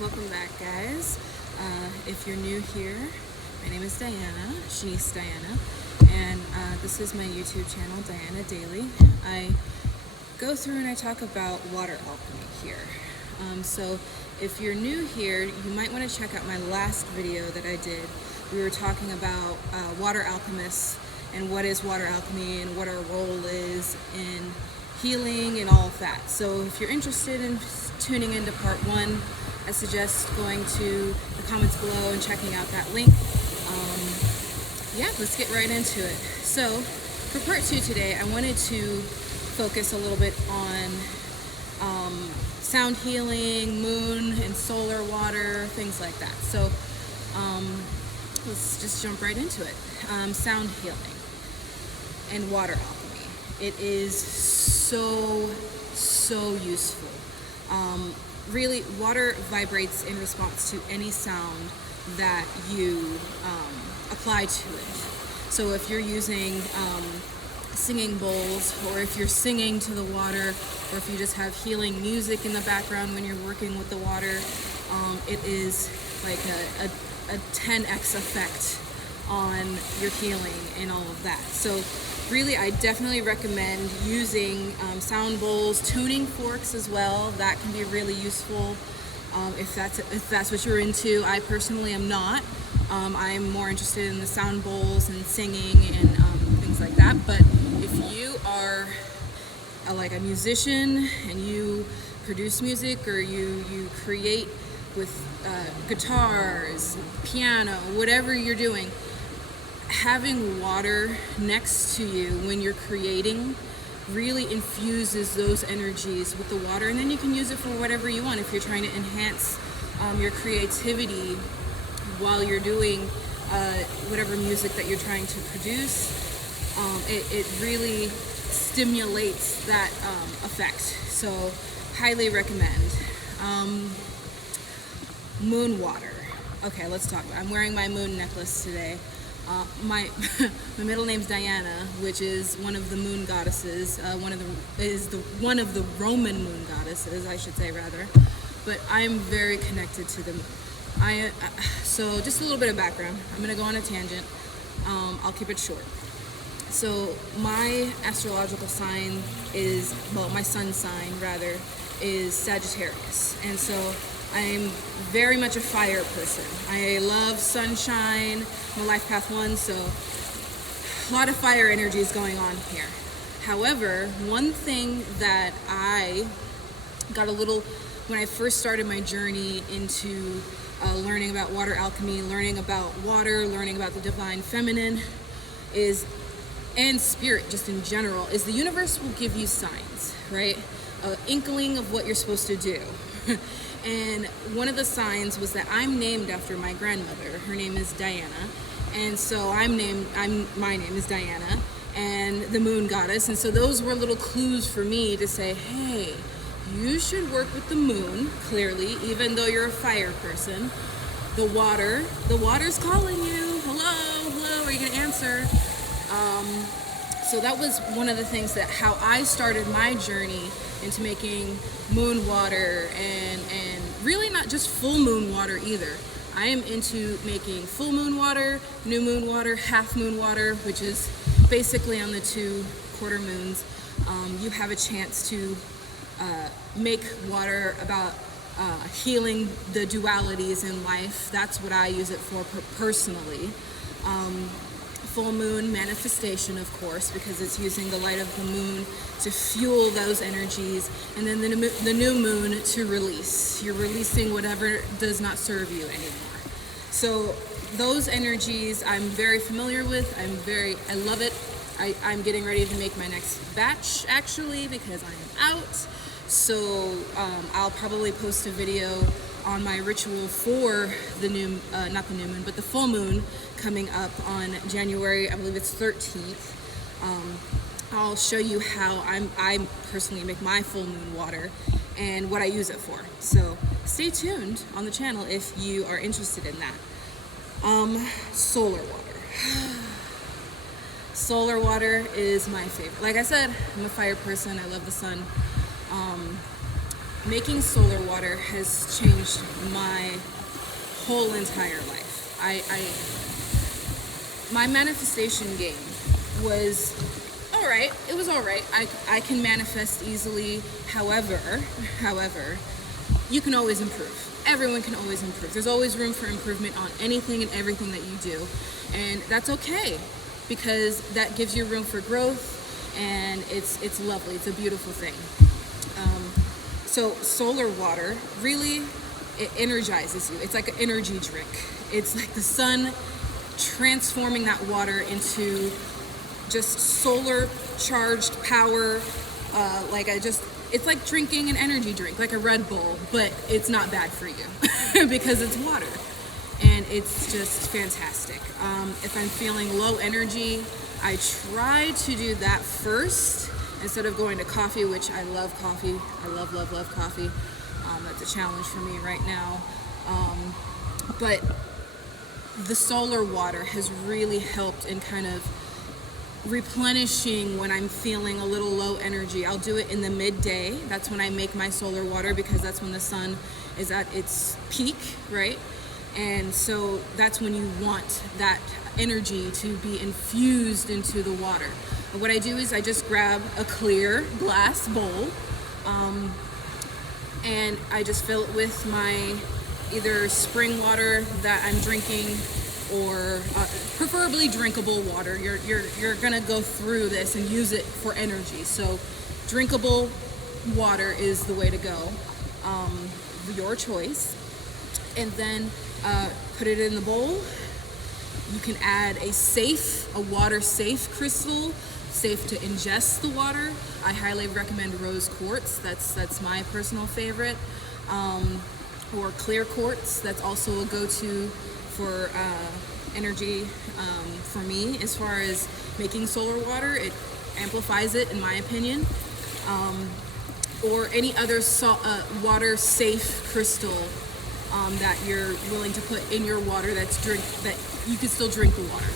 Welcome back, guys. If you're new here, my name is Diana, Shanice Diana, and this is my YouTube channel, Diana Daily. I go through and I talk about water alchemy here. So if you're new here, you might want to check out my last video that I did. We were talking about water alchemists and what is water alchemy and what our role is in healing and all of that. So if you're interested in tuning into part one, I suggest going to the comments below and checking out that link. Yeah, let's get right into it. So for part two today, I wanted to focus a little bit on sound healing, moon and solar water, things like that. So let's just jump right into it. Sound healing and water alchemy. It is so useful. Really, water vibrates in response to any sound that you apply to it. So if you're using singing bowls, or if you're singing to the water, or if you just have healing music in the background when you're working with the water, it is like a 10x effect on your healing and all of that. So really, I definitely recommend using sound bowls, tuning forks as well. That can be really useful if that's what you're into. I personally am not. I'm more interested in the sound bowls and singing and things like that. But if you are like a musician and you produce music, or you create with guitars, piano, whatever you're doing, having water next to you when you're creating really infuses those energies with the water, and then you can use it for whatever you want. If you're trying to enhance your creativity while you're doing whatever music that you're trying to produce, it really stimulates that effect. So highly recommend. Moon water. Okay, let's talk about it. I'm wearing my moon necklace today. My middle name's Diana, which is one of the moon goddesses. One of the Roman moon goddesses, I should say, rather. But I'm very connected to the moon. So just a little bit of background. I'm gonna go on a tangent. I'll keep it short. So my astrological sign is, well, my sun sign rather, is Sagittarius, and so I'm very much a fire person. I love sunshine. I'm a life path 1, so a lot of fire energy is going on here. However, one thing that I got when I first started my journey into learning about water alchemy, learning about water, learning about the divine feminine, and spirit just in general, is the universe will give you signs, right? An inkling of what you're supposed to do. And one of the signs was that I'm named after my grandmother. Her name is Diana, and so my name is Diana, and the moon goddess. And so those were little clues for me to say, hey, you should work with the moon. Clearly, even though you're a fire person, the water's calling you. Hello, are you gonna answer? So that was one of the things that how I started my journey into making moon water, and really not just full moon water either. I am into making full moon water, new moon water, half moon water, which is basically on the 2 quarter moons. You have a chance to make water about healing the dualities in life. That's what I use it for personally. Full moon manifestation, of course, because it's using the light of the moon to fuel those energies, and then the new moon to release. You're releasing whatever does not serve you anymore. So those energies I'm very familiar with. I love it. I'm getting ready to make my next batch, actually, because I am out. So I'll probably post a video on my ritual for the not the new moon, but the full moon coming up on January, I believe it's 13th. I'll show you how I personally make my full moon water and what I use it for. So stay tuned on the channel if you are interested in that. Solar water. Solar water is my favorite. Like I said, I'm a fire person. I love the sun. making solar water has changed my whole entire life. My manifestation game was all right. It was all right. I can manifest easily. However, you can always improve. Everyone can always improve. There's always room for improvement on anything and everything that you do. And that's okay, because that gives you room for growth, and it's lovely. It's a beautiful thing. So solar water, really, it energizes you. It's like an energy drink. It's like the sun transforming that water into just solar charged power. It's like drinking an energy drink, like a Red Bull, but it's not bad for you because it's water, and it's just fantastic. If I'm feeling low energy, I try to do that first instead of going to coffee, which I love coffee. I love coffee. That's a challenge for me right now. But the solar water has really helped in kind of replenishing when I'm feeling a little low energy. I'll do it in the midday. That's when I make my solar water, because that's when the sun is at its peak, right? And so that's when you want that energy to be infused into the water. And what I do is I just grab a clear glass bowl, and I just fill it with my either spring water that I'm drinking, or preferably drinkable water. You're gonna go through this and use it for energy. So drinkable water is the way to go. Your choice. And then put it in the bowl. You can add a water safe crystal, safe to ingest the water. I highly recommend rose quartz. That's my personal favorite. Or clear quartz. That's also a go-to for energy for me. As far as making solar water, it amplifies it, in my opinion. Or any other water safe crystal that you're willing to put in your water that you can still drink the water.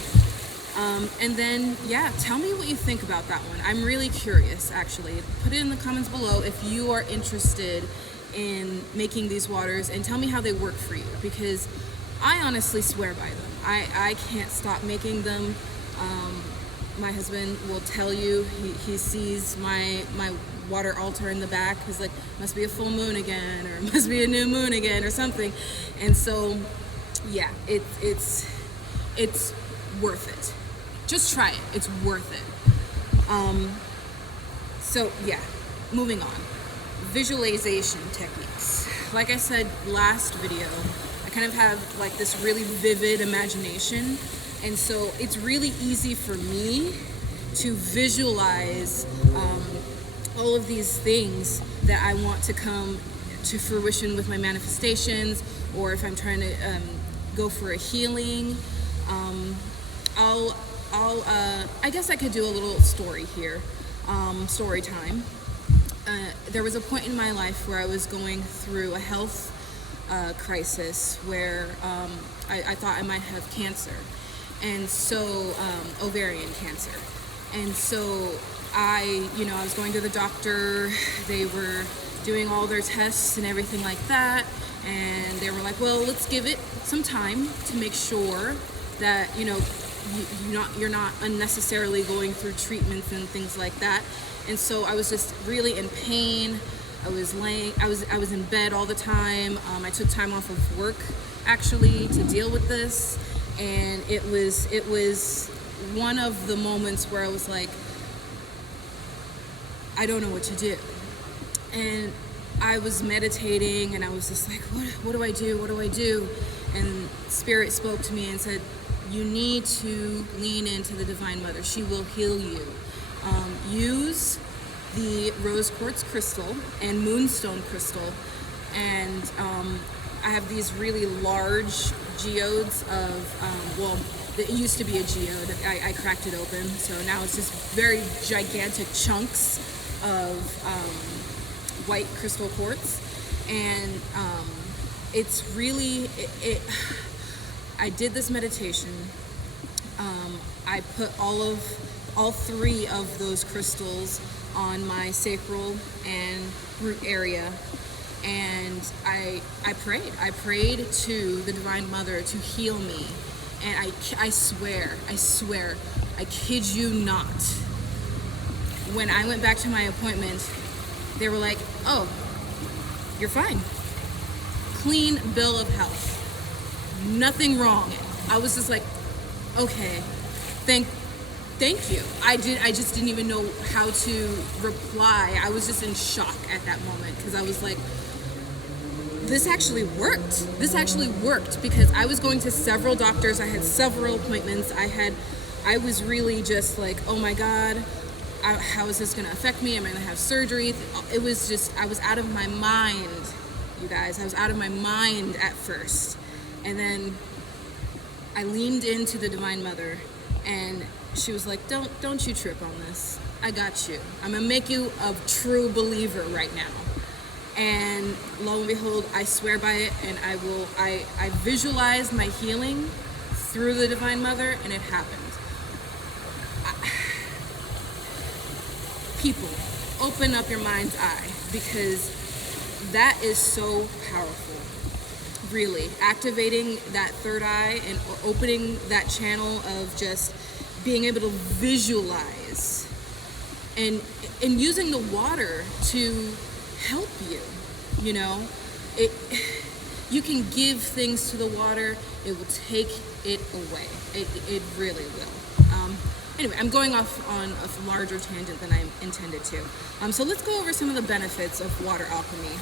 And then, tell me what you think about that one. I'm really curious, actually. Put it in the comments below if you are interested in making these waters, and tell me how they work for you, because I honestly swear by them. I can't stop making them. My husband will tell you, he sees my water altar in the back. He's like, must be a full moon again, or must be a new moon again, or something. And so, it's worth it. Just try it. It's worth it. Moving on. Visualization techniques. Like I said last video, I kind of have like this really vivid imagination, and so it's really easy for me to visualize all of these things that I want to come to fruition with my manifestations, or if I'm trying to go for a healing. I guess I could do a little story here, story time. There was a point in my life where I was going through a health crisis where I thought I might have cancer, and so ovarian cancer. And so I was going to the doctor. They were doing all their tests and everything like that, and they were like, well, let's give it some time to make sure that you're not unnecessarily going through treatments and things like that. And so I was just really in pain. I was in bed all the time. I took time off of work actually to deal with this, and it was one of the moments where I was like, I don't know what to do. And I was meditating, and I was just like, what do I do? What do I do? And Spirit spoke to me and said, you need to lean into the Divine Mother. She will heal you. Use the rose quartz crystal and moonstone crystal, and I have these really large geodes of, it used to be a geode. I cracked it open, so now it's just very gigantic chunks of white crystal quartz, and it's really, I did this meditation. I put all three of those crystals on my sacral and root area, And I prayed to the Divine Mother to heal me. And I swear, I kid you not, when I went back to my appointment, they were like, oh, you're fine. Clean bill of health. Nothing wrong. I was just like, okay, thank you. I just didn't even know how to reply. I was just in shock at that moment because I was like, this actually worked. This actually worked because I was going to several doctors. I had several appointments. I was really just like, oh my God, how is this going to affect me? Am I going to have surgery? It was just, I was out of my mind, you guys. I was out of my mind at first. And then I leaned into the Divine Mother and she was like, don't you trip on this. I got you. I'm going to make you a true believer right now. And lo and behold, I swear by it, and I visualized my healing through the Divine Mother, and it happened. People, open up your mind's eye, because that is so powerful. Really, activating that third eye and opening that channel of just being able to visualize and using the water to help you, you know, you can give things to the water, it will take it away. It really will. Anyway, I'm going off on a larger tangent than I intended to. So let's go over some of the benefits of water alchemy.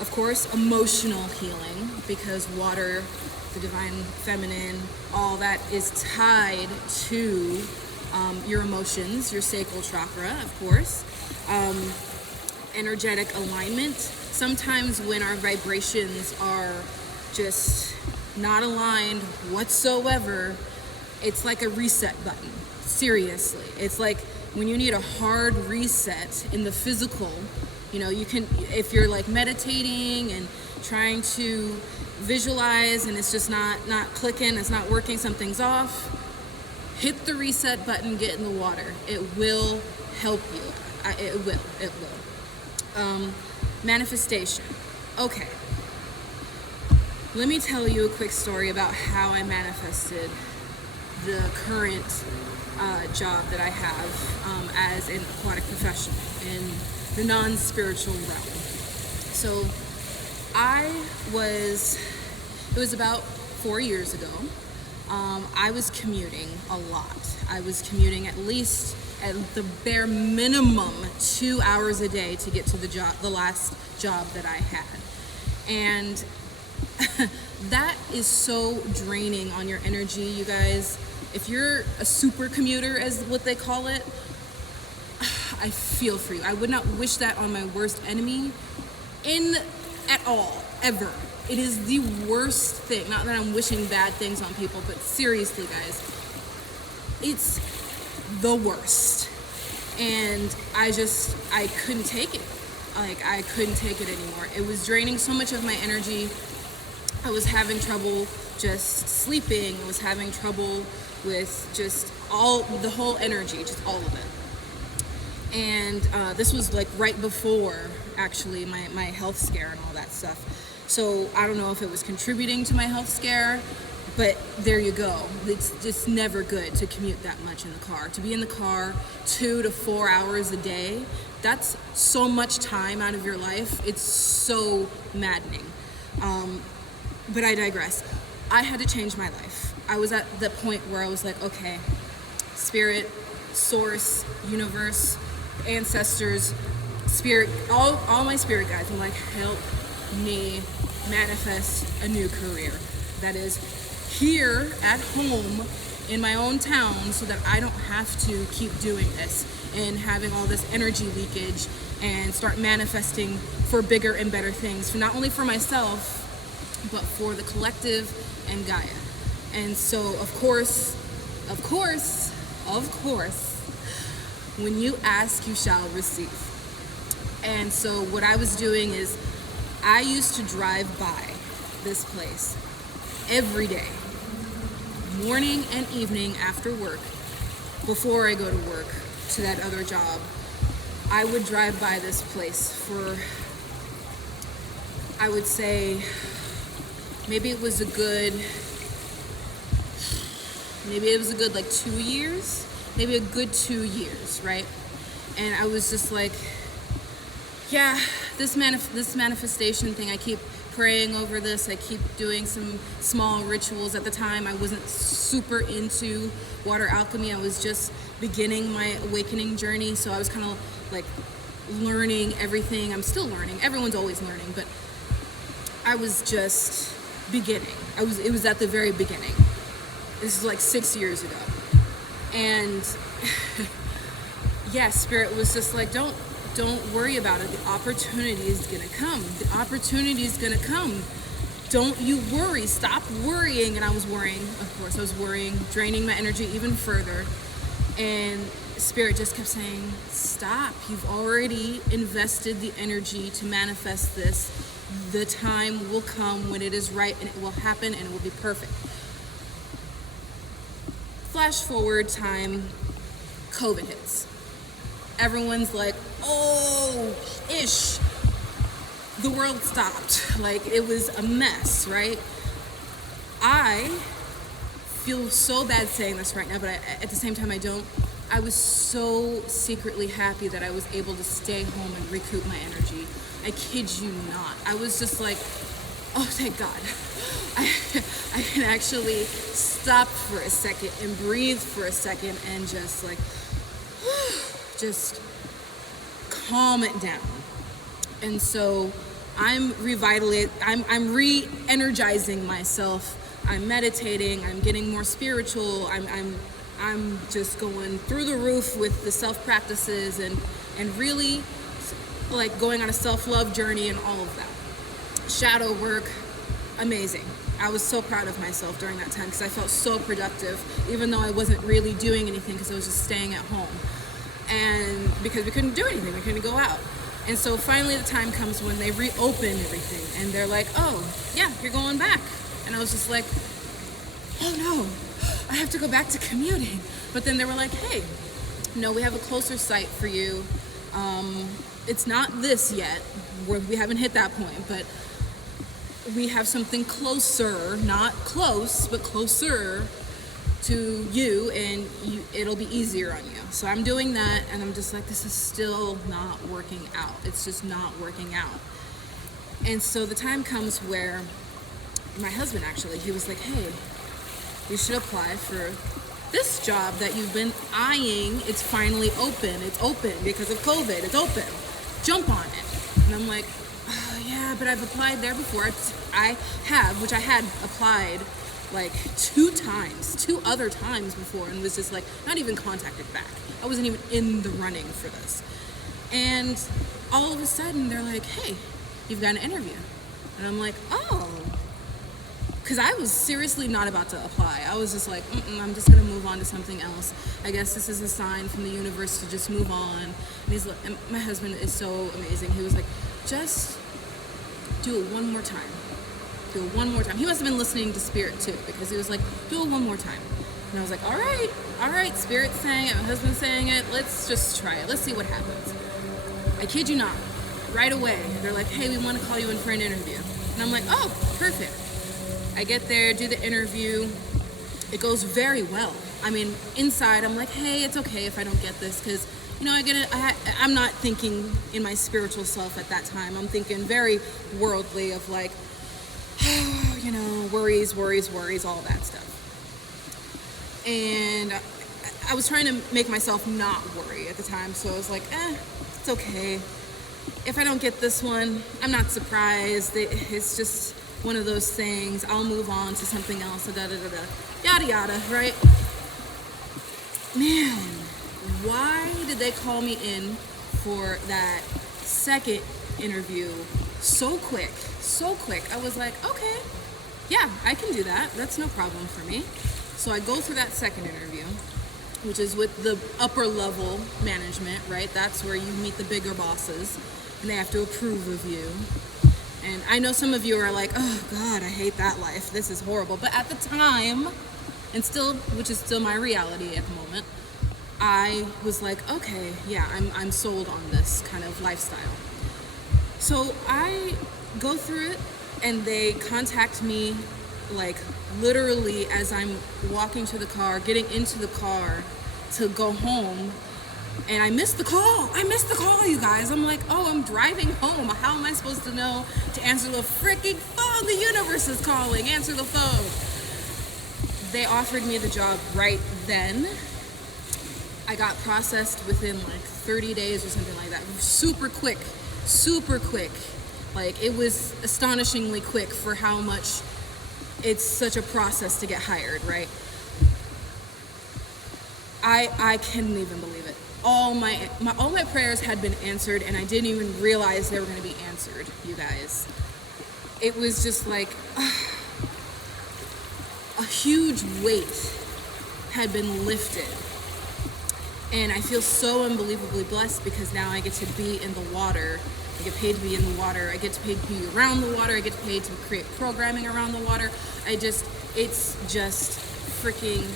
Of course, emotional healing, because water, the divine feminine, all that is tied to your emotions, your sacral chakra, of course. Energetic alignment. Sometimes when our vibrations are just not aligned whatsoever, it's like a reset button. Seriously. It's like when you need a hard reset in the physical, you know, you can, if you're like meditating and trying to visualize and it's just not clicking, it's not working, something's off, hit the reset button, get in the water. It will help you. It will. Manifestation. Okay. Let me tell you a quick story about how I manifested the current job that I have as an aquatic professional in the non-spiritual realm. So it was about 4 years ago. I was commuting a lot. I was commuting at least at the bare minimum 2 hours a day to get to the last job that I had. And that is so draining on your energy, you guys. If you're a super commuter, as what they call it, I feel for you. I would not wish that on my worst enemy at all, ever. It is the worst thing. Not that I'm wishing bad things on people, but seriously, guys, it's the worst. And I couldn't take it. Like, I couldn't take it anymore. It was draining so much of my energy. I was having trouble just sleeping. I was having trouble with just the whole energy, just all of it. And this was like right before, actually, my health scare and all that stuff. So I don't know if it was contributing to my health scare, but there you go. It's just never good to commute that much in the car. To be in the car 2 to 4 hours a day, that's so much time out of your life. It's so maddening. But I digress. I had to change my life. I was at the point where I was like, okay, spirit, source, universe, ancestors, spirit, all my spirit guides, I'm like, help me manifest a new career that is here at home in my own town, so that I don't have to keep doing this and having all this energy leakage, and start manifesting for bigger and better things, for not only for myself, but for the collective and Gaia. And so of course, when you ask, you shall receive. And so what I was doing is, I used to drive by this place every day, morning and evening after work, before I go to work to that other job. I would drive by this place for I would say maybe it was a good like 2 years, maybe a good 2 years, right? And I was just like, yeah, this manifestation thing, I keep praying over this. I keep doing some small rituals. At the time, I wasn't super into water alchemy. I was just beginning my awakening journey, so I was kind of like learning everything. I'm still learning. Everyone's always learning, but I was just beginning. It was at the very beginning. This is like 6 years ago. And yeah, Spirit was just like, don't worry about it. The opportunity is gonna come. The opportunity is gonna come. Don't you worry. Stop worrying. And I was worrying, of course. I was worrying, draining my energy even further. And Spirit just kept saying, stop. You've already invested the energy to manifest this. The time will come when it is right, and it will happen, and it will be perfect. Flash forward time, COVID hits. Everyone's like, oh, ish. The world stopped. Like, it was a mess, right? I feel so bad saying this right now, but at the same time, I don't. I was so secretly happy that I was able to stay home and recoup my energy. I kid you not. I was just like, oh, thank God. I can actually stop for a second and breathe for a second and just like, just calm it down. And so I'm re-energizing myself. I'm meditating. I'm getting more spiritual. I'm just going through the roof with the self practices and really like going on a self-love journey and all of that. Shadow work, amazing. I was so proud of myself during that time because I felt so productive, even though I wasn't really doing anything because I was just staying at home. And because we couldn't do anything, we couldn't go out. And so finally the time comes when they reopen everything and they're like, oh, yeah, you're going back. And I was just like, oh no, I have to go back to commuting. But then they were like, hey, no, we have a closer site for you. It's not this yet. We haven't hit that point, but we have something closer, not close, but closer to you, and it'll be easier on you. So I'm doing that, and I'm just like, this is still not working out. It's just not working out. And so the time comes where my husband actually, he was like, hey, you should apply for this job that you've been eyeing. It's finally open. It's open because of COVID. It's open. Jump on it. And I'm like, oh, yeah, but I've applied there before. I had applied like 2 other times before, and was just like not even contacted back. I wasn't even in the running for this. And all of a sudden they're like, hey, you've got an interview. And I'm like, oh, because I was seriously not about to apply. I was just like, I'm just gonna move on to something else. I guess this is a sign from the universe to just move on. And my husband is so amazing. He was like, just do it one more time. Do it one more time. He must have been listening to Spirit too, because he was like, do it one more time. And I was like, all right, Spirit's saying it, my husband's saying it, let's just try it. Let's see what happens. I kid you not, right away, they're like, hey, we want to call you in for an interview. And I'm like, oh, perfect. I get there, do the interview. It goes very well. I mean, inside, I'm like, hey, it's okay if I don't get this, because, you know, I'm not thinking in my spiritual self at that time. I'm thinking very worldly of like, you know, worries, all that stuff. And I was trying to make myself not worry at the time, so I was like, it's okay. If I don't get this one, I'm not surprised. It's just one of those things. I'll move on to something else, yada yada, right? Man, why did they call me in for that second interview so quick? I was like, okay, yeah, I can do that. That's no problem for me. So I go through that second interview, which is with the upper level management, right? That's where you meet the bigger bosses, and they have to approve of you. And I know some of you are like, oh God, I hate that life. This is horrible. But at the time, and still, which is still my reality at the moment, I was like, okay, yeah, I'm sold on this kind of lifestyle. So I go through it, and they contact me like literally as I'm walking to the car, getting into the car to go home. And I missed the call. I missed the call, you guys. I'm like, oh, I'm driving home. How am I supposed to know to answer the freaking phone? The universe is calling. Answer the phone. They offered me the job right then. I got processed within like 30 days or something like that. Super quick. Super quick. Like, it was astonishingly quick for how much it's such a process to get hired, right? I couldn't even believe it. All my prayers had been answered, and I didn't even realize they were going to be answered, you guys. It was just like a huge weight had been lifted. And I feel so unbelievably blessed because now I get to be in the water. I get paid to be in the water. I get to paid to be around the water. I get paid to create programming around the water. It's just freaking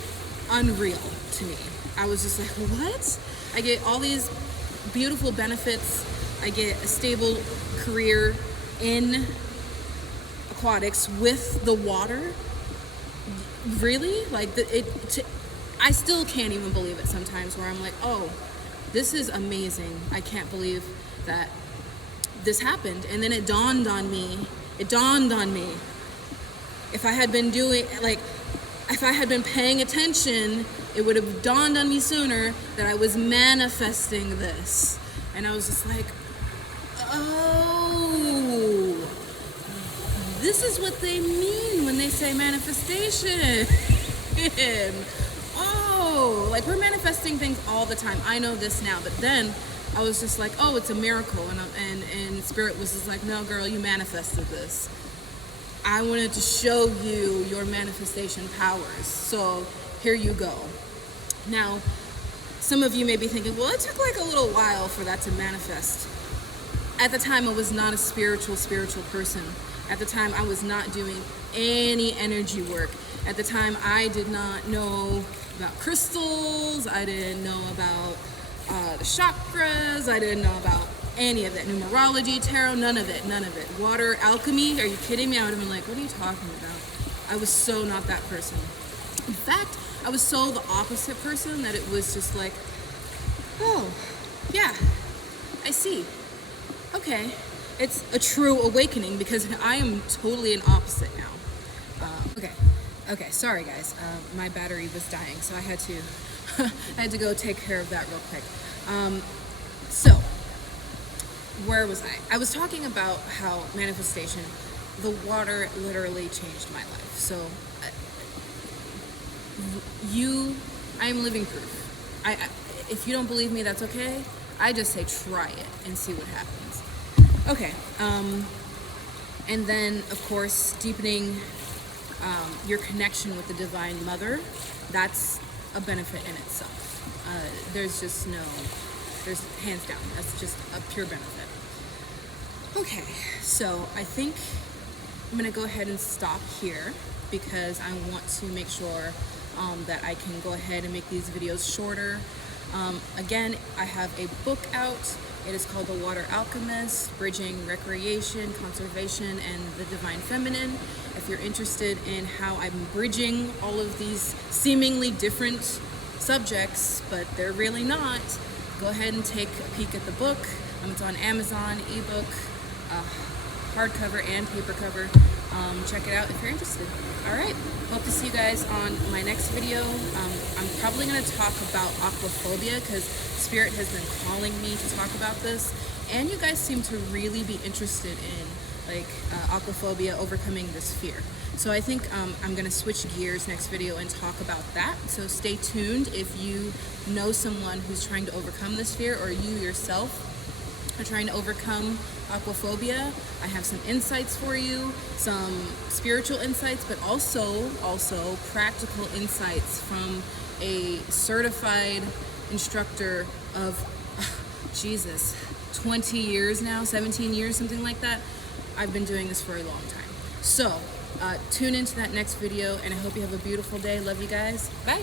unreal to me. I was just like, what? I get all these beautiful benefits. I get a stable career in aquatics with the water. Really? Like, I still can't even believe it sometimes, where I'm like, oh, this is amazing. I can't believe that this happened. And then it dawned on me. If I had been paying attention, it would have dawned on me sooner that I was manifesting this. And I was just like, oh, this is what they mean when they say manifestation. Oh, like, we're manifesting things all the time. I know this now, but then I was just like, oh, it's a miracle. And Spirit was just like, no, girl, you manifested this. I wanted to show you your manifestation powers. So here you go. Now, some of you may be thinking, well, it took like a little while for that to manifest. At the time, I was not a spiritual person. At the time, I was not doing any energy work. At the time, I did not know about crystals. I didn't know about the chakras. I didn't know about any of that. Numerology, tarot, none of it. Water, alchemy, are you kidding me? I would have been like, what are you talking about? I was so not that person. In fact, I was so the opposite person that it was just like, oh, yeah, I see. Okay. It's a true awakening because I am totally an opposite now. Okay, sorry guys. My battery was dying, so I had to go take care of that real quick. So, where was I? I was talking about how manifestation, the water literally changed my life. So, I am living proof. If you don't believe me, that's okay. I just say try it and see what happens. Okay, and then of course deepening your connection with the Divine Mother, that's a benefit in itself. There's hands down, that's just a pure benefit. Okay, so I think I'm gonna go ahead and stop here because I want to make sure that I can go ahead and make these videos shorter. Again, I have a book out. It is called The Water Alchemist, Bridging Recreation, Conservation, and the Divine Feminine. If you're interested in how I'm bridging all of these seemingly different subjects, but they're really not, go ahead and take a peek at the book. It's on Amazon, ebook, hardcover and paper cover. Check it out if you're interested. All right, hope to see you guys on my next video. I'm probably going to talk about aquaphobia because Spirit has been calling me to talk about this, and you guys seem to really be interested in like aquaphobia, overcoming this fear. So I think I'm going to switch gears next video and talk about that. So stay tuned if you know someone who's trying to overcome this fear, or you yourself are trying to overcome aquaphobia. I have some insights for you, some spiritual insights, but also practical insights from a certified instructor of 20 years now, 17 years, something like that. I've been doing this for a long time. So tune into that next video, and I hope you have a beautiful day. Love you guys. Bye.